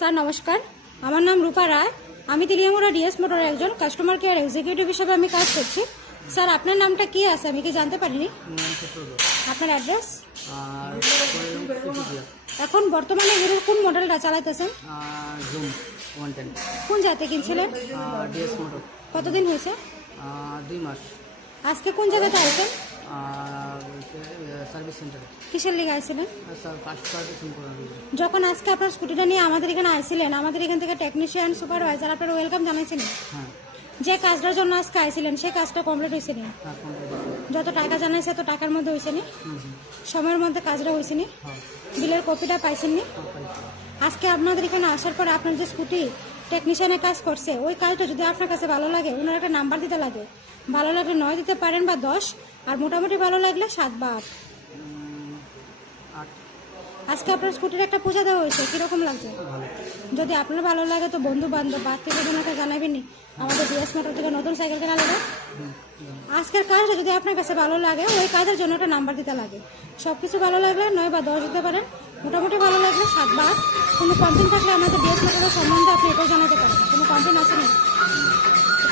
Sir নমস্কার, আমার নাম রূপা রায়। আমি তিলিয়ামুড়া ডিএস মোটরের একজন কাস্টমার কেয়ার এক্সিকিউটিভ হিসেবে আমি কাজ করছি। স্যার আপনার নামটা কি আছে আমি কি জানতে পারিনি? আপনার অ্যাড্রেস? এখন বর্তমানে হিরোর কোন মডেলটা চালাইতেছেন? কোন জায়গাতে কিনছিলেন? কতদিন হয়েছে? 2 মাস। আজকে কোন জায়গাতে আছেন? সার্ভিস সেন্টারে। কিসের লিগে আইছিলেন? স্যার ফার্স্ট সার্ভিসিং করার জন্য। যখন আজকে আপনার স্কুটিটা নিয়ে আমাদের এখানে আইছিলেন, আমাদের এখান থেকে টেকনিশিয়ান সুপারভাইজার আপনার ওয়েলকাম জানাইছেন। হ্যাঁ যে কাজটার জন্য আজকে আইছিলেন সেই কাজটা কমপ্লিট হয়েছে নি? হ্যাঁ কমপ্লিট। যত টাকা জানাইছে তো টাকার মধ্যে হয়েছে নি? সময়ের মধ্যে কাজটা হয়েছে নি? বিলের কপিটা পাইছেন নি? আজকে আপনাদের এখানে আসার পরে আপনার যে স্কুটি টেকনিশিয়ানে কাজ করছে ওই কাজটা যদি আপনার কাছে ভালো লাগে ওনার একটা নাম্বার দিতে লাগে। ভালো লাগলে 9 দিতে পারেন বা 10, আর মোটামুটি ভালো লাগলে 7 বা 8। আজকে আপনার স্কুটির একটা পূজা দেওয়া হয়েছে, কিরকম লাগছে? যদি আপনার ভালো লাগে তো বন্ধু বান্ধব বা আত্মীয় স্বজনকে জানাবেন নি আমাদের ডিএস মোটর থেকে নতুন সাইকেল কেনা লাগে। আজকের কাজটা যদি আপনার কাছে ভালো লাগে ওই কাজের জন্য একটা নাম্বার দিতে লাগে। সব কিছু ভালো লাগলে 9 বা 10 দিতে পারেন, মোটামুটি ভালো লাগলে 7 বা 8। কোনো কমপ্লেন থাকলে আমাদের ডিএস মোটরের সম্বন্ধে আপনি এটাও জানাতে পারেন। কোনো কমপ্লেন আছে না?